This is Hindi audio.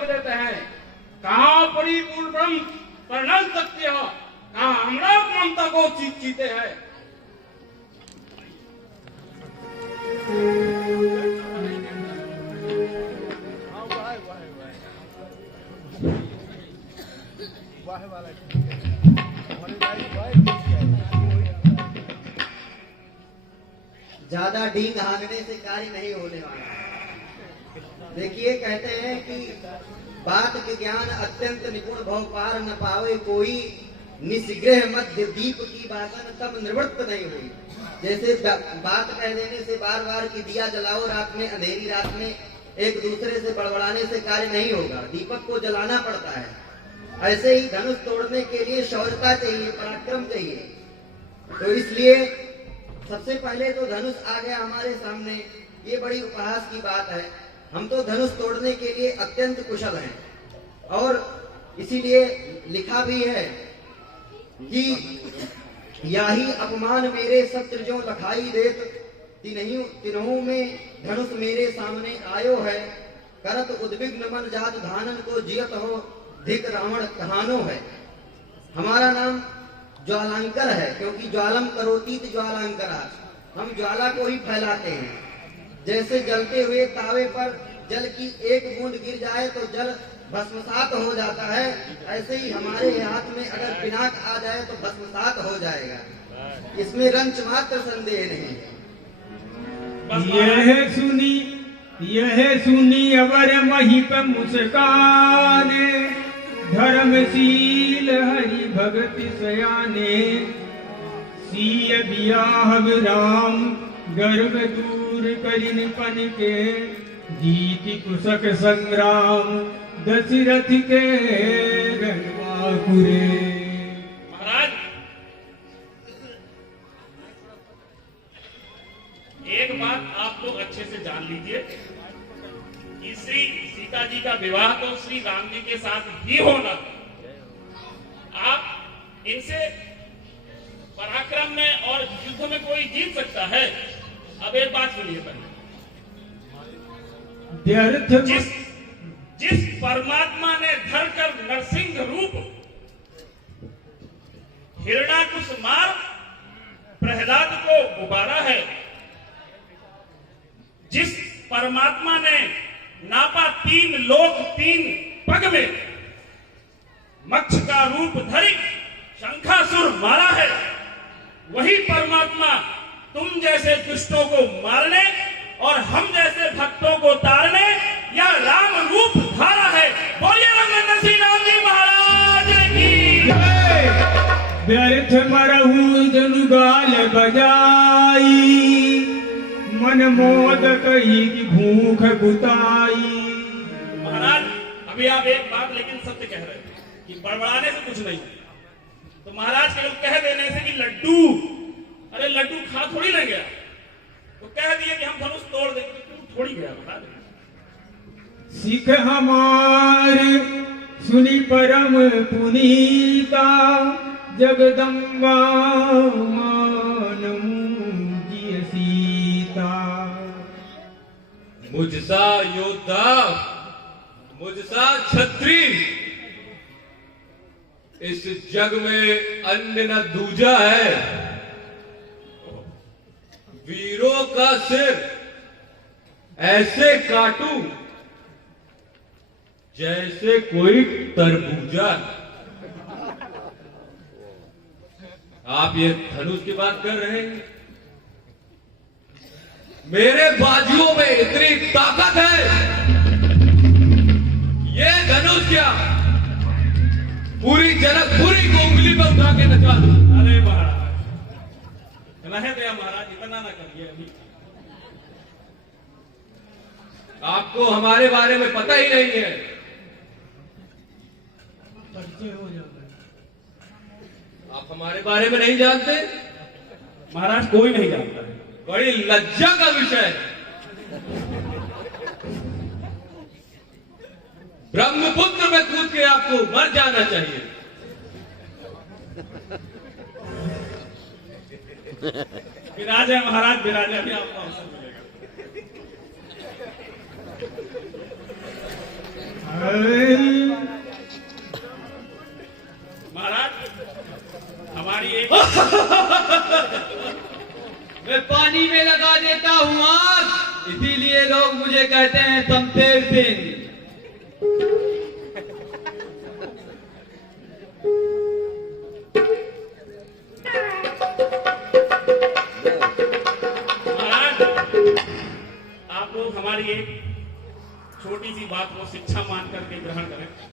रोक देते हैं। कहाँ परिपूर्ण ब्रह्म परिणत सत्य हो, कहाँ हमरा ममता को चीते हैं। ज्यादा डींग हांगने से कार्य नहीं होने वाला। देखिए, कहते हैं कि बात के ज्ञान अत्यंत निपुण भव पार न पावे कोई, निस्ग्रह मध्य दीप की बासन तब निवृत्त नहीं हुई। जैसे बात कह देने से बार बार की दिया जलाओ रात में, अंधेरी रात में, एक दूसरे से बड़बड़ाने से कार्य नहीं होगा, दीपक को जलाना पड़ता है। ऐसे ही धनुष तोड़ने के लिए शौर्यता चाहिए, पराक्रम चाहिए। तो इसलिए सबसे पहले तो धनुष आ गया हमारे सामने, ये बड़ी उपहास की बात है। हम तो धनुष तोड़ने के लिए अत्यंत कुशल हैं, और इसीलिए लिखा भी है कि याही अपमान मेरे शत्रु जो लखाई देत, तिन्हों में धनुष मेरे सामने आयो है। करत उद्विग्न मन जात धानन को जियत हो, धिक रावण कहानो है। हमारा नाम ज्वालांकर है, क्योंकि ज्वालम करोतीत ज्वालांकरा, हम ज्वाला को ही फैलाते हैं। जैसे जलते हुए तावे पर जल की एक बूंद गिर जाए तो जल भस्मसात हो जाता है, ऐसे ही हमारे हाथ में अगर पिनाक आ जाए तो भस्मसात हो जाएगा। इसमें रंच मात्र संदेह नहीं है। यह सुनी अवर महिप मुस्काने, धर्मशील हरि भगति सयाने। सीय बियाह राम गर्भ दूर करिन पन के, जीति कुशक संग्राम दशरथ के रणवाकुरे। महाराज, एक बात आप लोग अच्छे से जान लीजिए कि श्री सीता जी का विवाह तो श्री राम जी के साथ ही होना। आप इनसे पराक्रम में और युद्ध में कोई जीत सकता है? अब एक बात सुनिए पहले, जिस परमात्मा ने धरकर नरसिंह रूप हिरण्याकुश मार प्रहलाद को उबारा है, जिस परमात्मा ने नापा 3 लोक 3 पग में, मक्ष का रूप धरी शंखासुर मारा है, वही परमात्मा तुम जैसे दुष्टों को मारने और हम जैसे भक्तों को तारने या राम रूप धारा है। बोलिए रघुनंदन श्री राम जी महाराज की। व्यर्थ मरहु जनु गाल बजाई, मन मोद कही की भूख बुताई। महाराज, अभी आप एक बात लेकिन सत्य कह रहे हैं कि बड़बड़ाने से कुछ नहीं। तो महाराज के लोग कह देने से कि लड्डू, अरे लड्डू खा थोड़ी ले गया, तो कह दिए कि हम धनुष तोड़ देंगे, तो थोड़ी गया। बता दे सिख हमार सुनी परम पुनीता, जगदम्बा मानमु जिय सीता। मुझसा योद्धा, मुझसा क्षत्रिय, इस जग में अन्य न दूजा है। वीरों का सिर ऐसे काटूं जैसे कोई तरबूजा। आप ये धनुष की बात कर रहे हैं? मेरे बाजुओं में इतनी ताकत है, ये धनुष क्या पूरी जनकपुरी को उंगली पर उठा के नचा दूं। अरे महाराज, रहे दया महाराज, इतना ना करिए। अभी आपको हमारे बारे में पता ही नहीं है। आप हमारे बारे में नहीं जानते? महाराज, कोई नहीं जानता है। बड़ी लज्जा का विषय है। ब्रह्मपुत्र में कूद के आपको मर जाना चाहिए। विराजे महाराज, विराजे, भी आपको अवसर मिलेगा। महाराज हमारी एक मैं पानी में लगा देता हूँ आग, इसीलिए लोग मुझे कहते हैं शमशेर सिंह। महाराज आप लोग हमारी एक छोटी सी बात को शिक्षा मान करके ग्रहण करें।